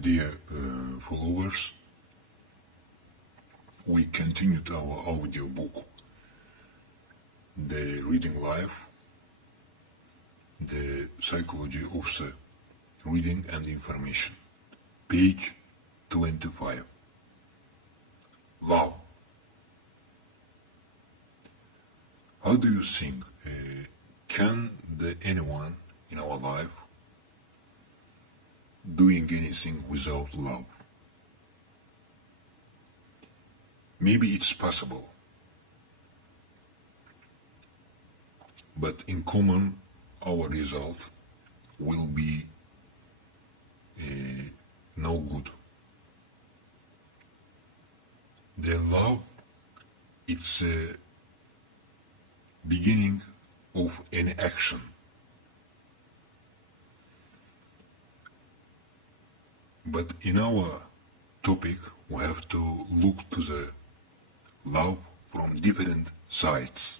dear followers, we continued our audiobook, The Reading Life, The Psychology of the Reading and Information, page 25. Love. How do you think, can anyone in our life doing anything without love? Maybe it's possible, but in common our result will be no good. The love, it's a beginning of any action. But in our topic, we have to look to the love from different sides.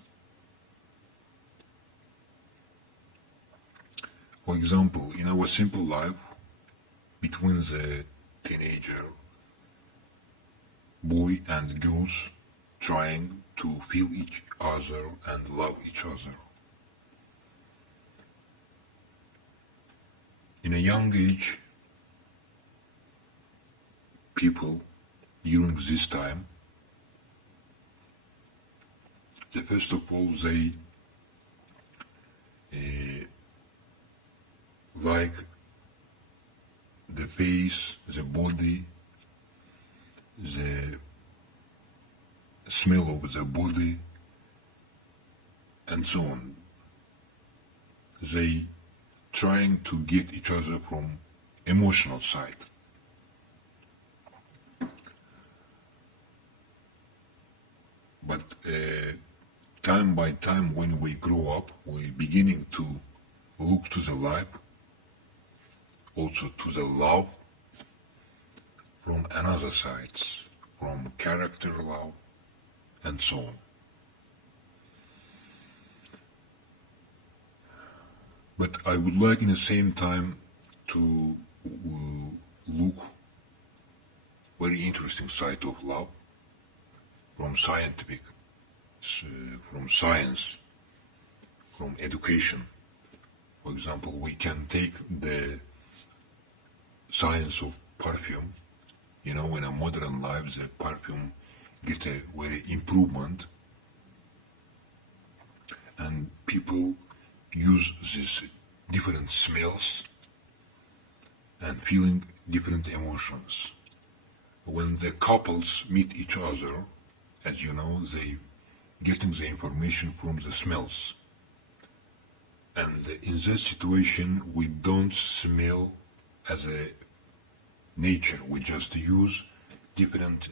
For example, in our simple life, between the teenager, boy and girls trying to feel each other and love each other. In a young age, people during this time, first of all, they like the face, the body, the smell of the body, and so on. They trying to get each other from emotional side. But time by time, when we grow up, we beginning to look to the life, also to the love from another sides, from character love, and so on. But I would like in the same time to look very interesting side of love from scientific, from science, from education. For example, we can take the science of perfume. You know, in a modern life, the perfume get a very improvement, and people use these different smells and feeling different emotions. When the couples meet each other, as you know, they getting the information from the smells. And in that situation, we don't smell as a nature. We just use different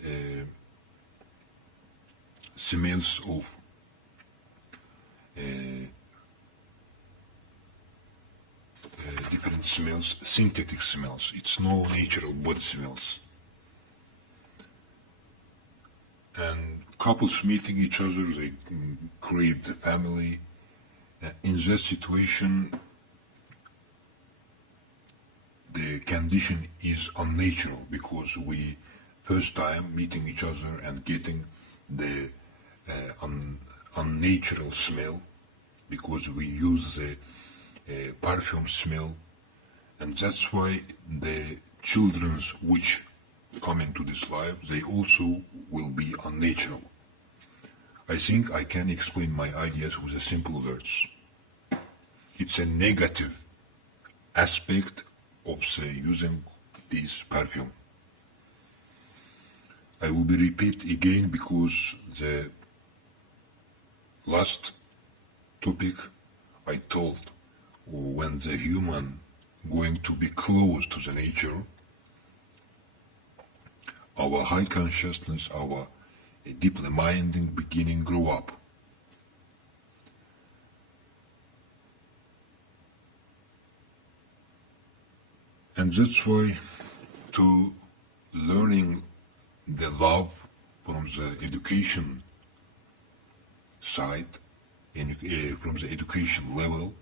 smells of different smells, synthetic smells. It's no natural body smells. And couples meeting each other, they create the family. In that situation, the condition is unnatural because we first time meeting each other and getting the unnatural smell because we use the perfume smell, and that's why the children which come into this life, they also will be unnatural. I think I can explain my ideas with a simple words. It's a negative aspect of using this perfume. I will be repeat again because the last topic I told, when the human going to be close to the nature, our high consciousness, our deeply minding beginning grow up. And that's why to learning the love from the education side, and from the education level,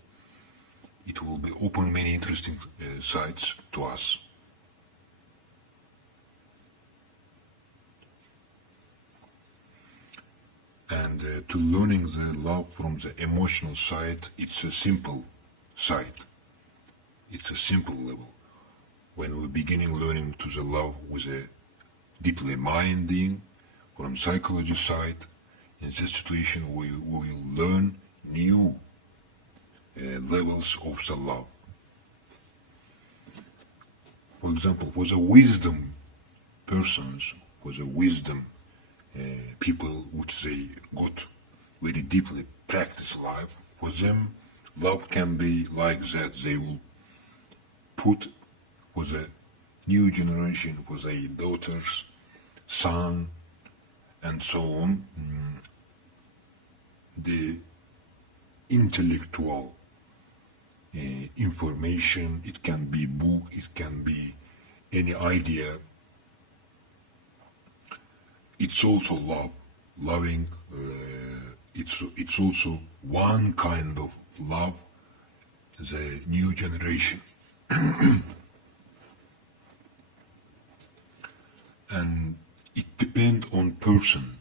it will be open many interesting sides to us. And to learning the love from the emotional side, it's a simple side. It's a simple level. When we're beginning learning to the love with a deeply minding from psychology side, in this situation we will learn new levels of the love. For example, for the wisdom persons, for the wisdom people which they got very deeply practice life, for them love can be like that. They will put for the new generation, for their daughters, son, and so on, the intellectual information. It can be book, it can be any idea. It's also love, loving. It's also one kind of love, the new generation. And it depends on person.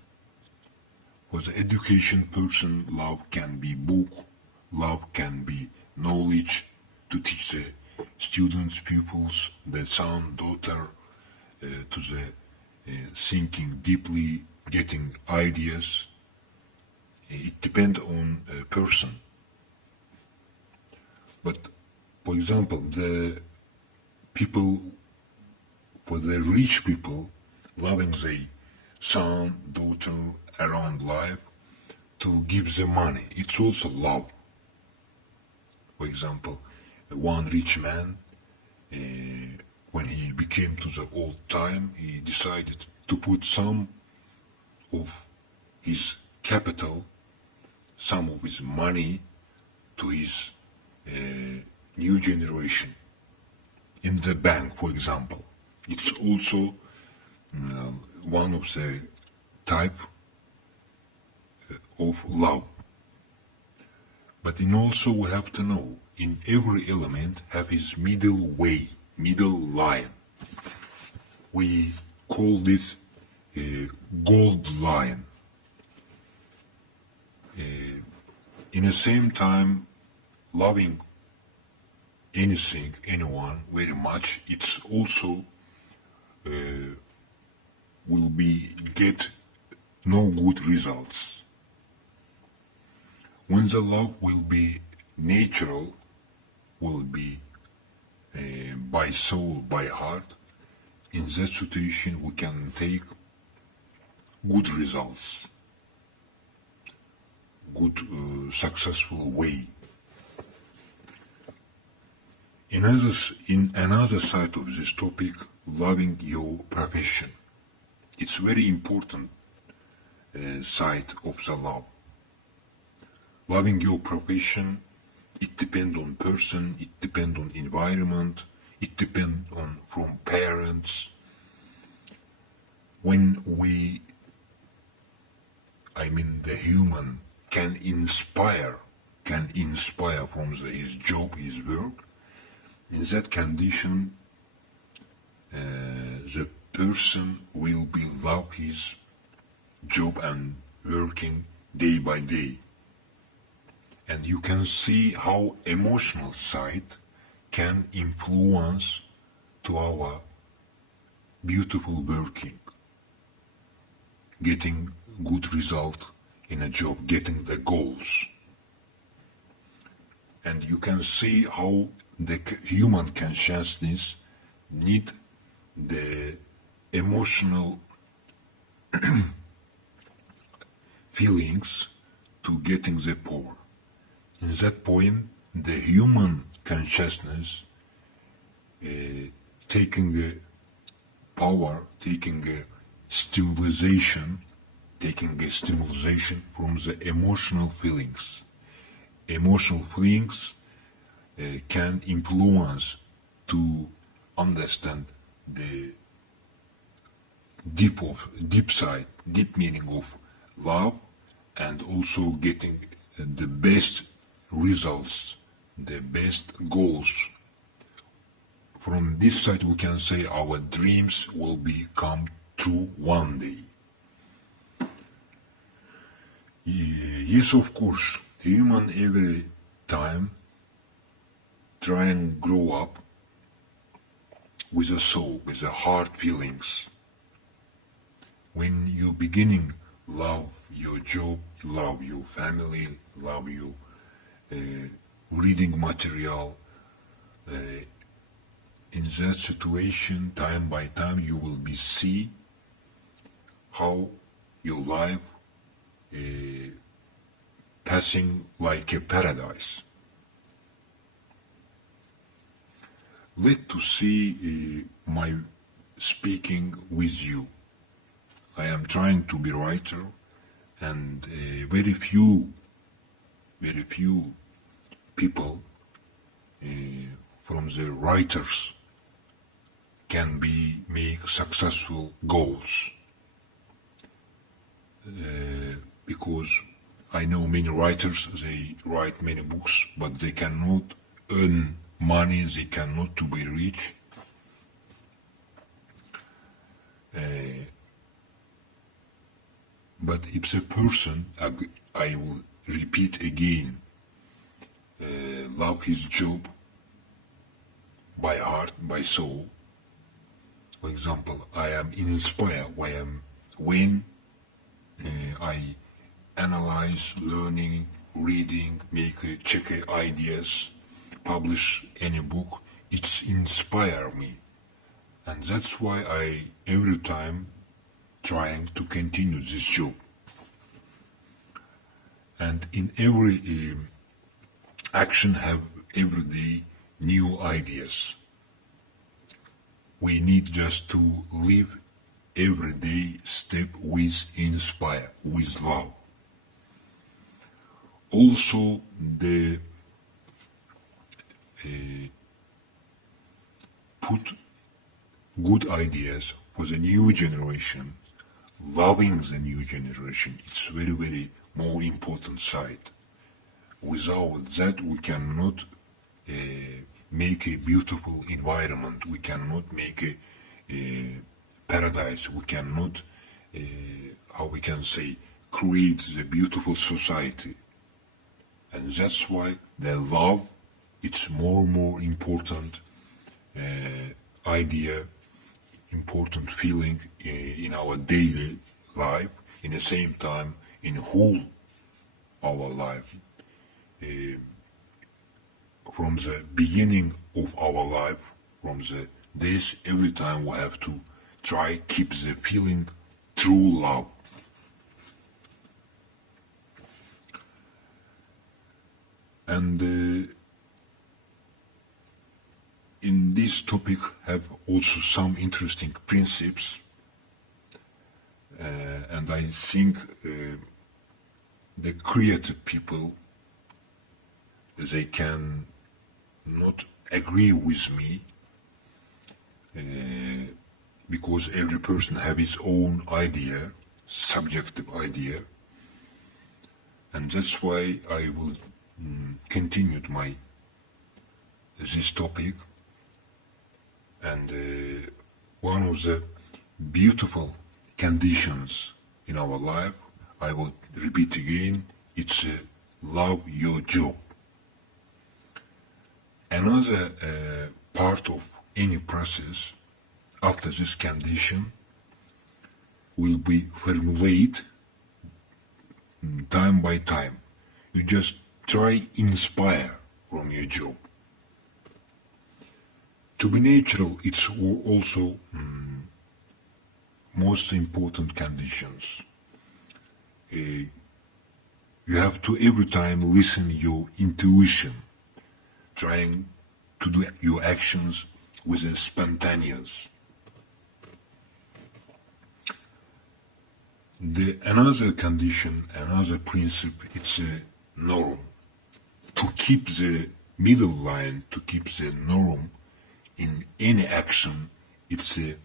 For the education person, love can be book, love can be knowledge to teach the students, pupils, the son, daughter, to the thinking deeply, getting ideas. It depends on a person. But for example, the people, for the rich people, loving their son, daughter around life, to give them money, it's also love. For example, one rich man, when he became to the old time, he decided to put some of his capital, some of his money to his new generation in the bank, for example. It's also one of the type of love. But in also we have to know, in every element have his middle way, middle line. We call this a gold line. In the same time, loving anything, anyone very much, it's also will be get no good results. When the love will be natural, will be by soul, by heart, in that situation we can take good results, good successful way. In another side of this topic, loving your profession. It's very important side of the love. Loving your profession, it depends on person, it depends on environment, it depends on from parents. When the human can inspire from his job, his work, in that condition, the person will be love his job and working day by day. And you can see how emotional side can influence to our beautiful working, getting good result in a job, getting the goals. And you can see how the human consciousness need the emotional feelings to getting the power. In that point, the human consciousness taking a power, taking a stimulation from the emotional feelings. Emotional feelings can influence to understand the deep meaning of love, and also getting the best results, the best goals. From this side we can say our dreams will become true one day. Yes, of course, human every time try and grow up with a soul, with a heart feelings. When you beginning love your job, love your family, love your reading material, in that situation, time by time, you will be see how your life passing like a paradise. Let to see my speaking with you. I am trying to be writer, and very few people from the writers can be make successful goals. Because I know many writers, they write many books, but they cannot earn money, they cannot to be rich. But if a person, I will repeat again, love his job by heart, by soul. For example, I am inspired when I analyze, learning, reading, check ideas, publish any book. It's inspire me, and that's why I every time trying to continue this job. And in every action have every day new ideas. We need just to live every day step with inspire, with love. Also, the put good ideas for the new generation, loving the new generation. It's very more important side. Without that, we cannot make a beautiful environment. We cannot make a paradise. We cannot, how we can say, create the beautiful society. And that's why the love, it's more important idea, important feeling in our daily life, in the same time in whole our life. From the beginning of our life, from the days, every time we have to try keep the feeling true love. And in this topic have also some interesting principles, and I think the creative people, they can not agree with me because every person have his own idea, subjective idea, and that's why I will continue this topic. And one of the beautiful conditions in our life, I will repeat again, it's love your job. Another part of any process after this condition will be formulated time by time. You just try inspire from your job. To be natural, it's also most important conditions. You have to every time listen your intuition, trying to do your actions with a spontaneous. Another condition, another principle, it's a norm. To keep the middle line, to keep the norm in any action, it's a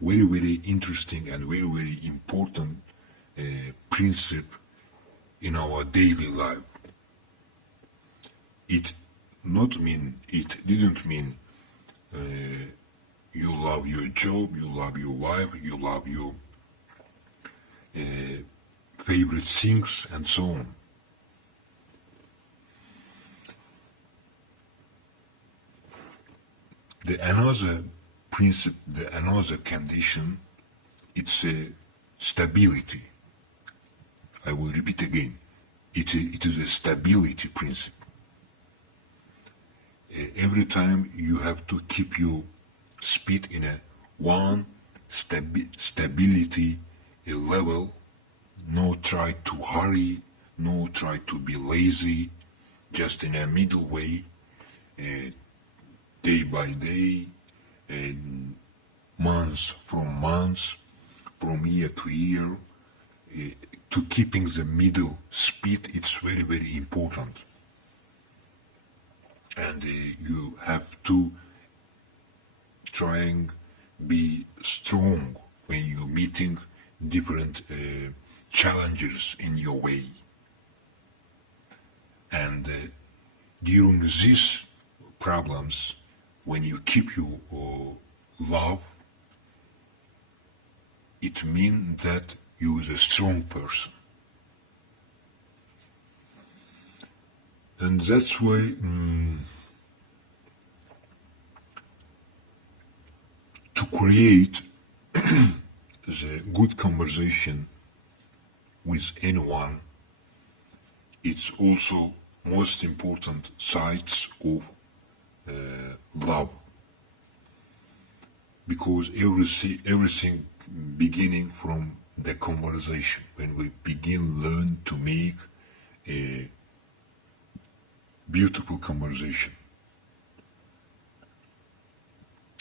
very interesting and very important principle in our daily life. It didn't mean you love your job, you love your wife, you love your favorite things and so on. The another principle, the another condition, it's a stability. I will repeat again. It is a stability principle. Every time you have to keep your speed in a one stability level. No try to hurry, no try to be lazy, just in a middle way, day by day, months, from year to year. To keeping the middle speed, it's very, very important. And you have to trying be strong when you're meeting different challenges in your way. And during these problems, when you keep your love, it means that you is a strong person. And that's why to create the good conversation with anyone, it's also most important sides of love, because everything beginning from the conversation, when we begin learn to make a beautiful conversation,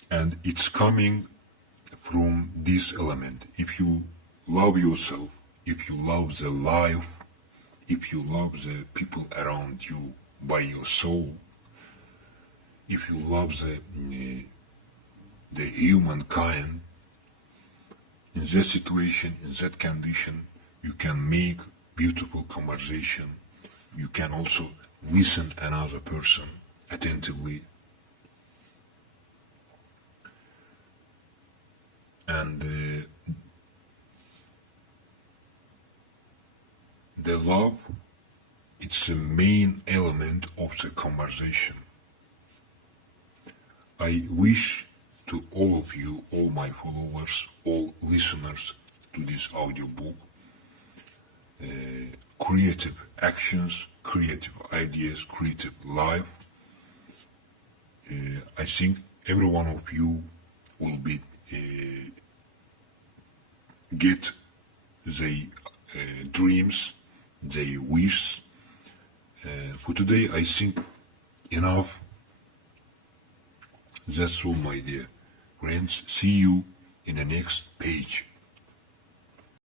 and it's coming from this element. If you love yourself, if you love the life, if you love the people around you by your soul, if you love the humankind, in that situation, in that condition, you can make beautiful conversation. You can also listen another person attentively. And the love, it's the main element of the conversation. I wish to all of you, all my followers, all listeners to this audiobook, creative actions, creative ideas, creative life. I think every one of you will be get the dreams, the wish. For today, I think enough. That's all, my dear friends. See you in the next page.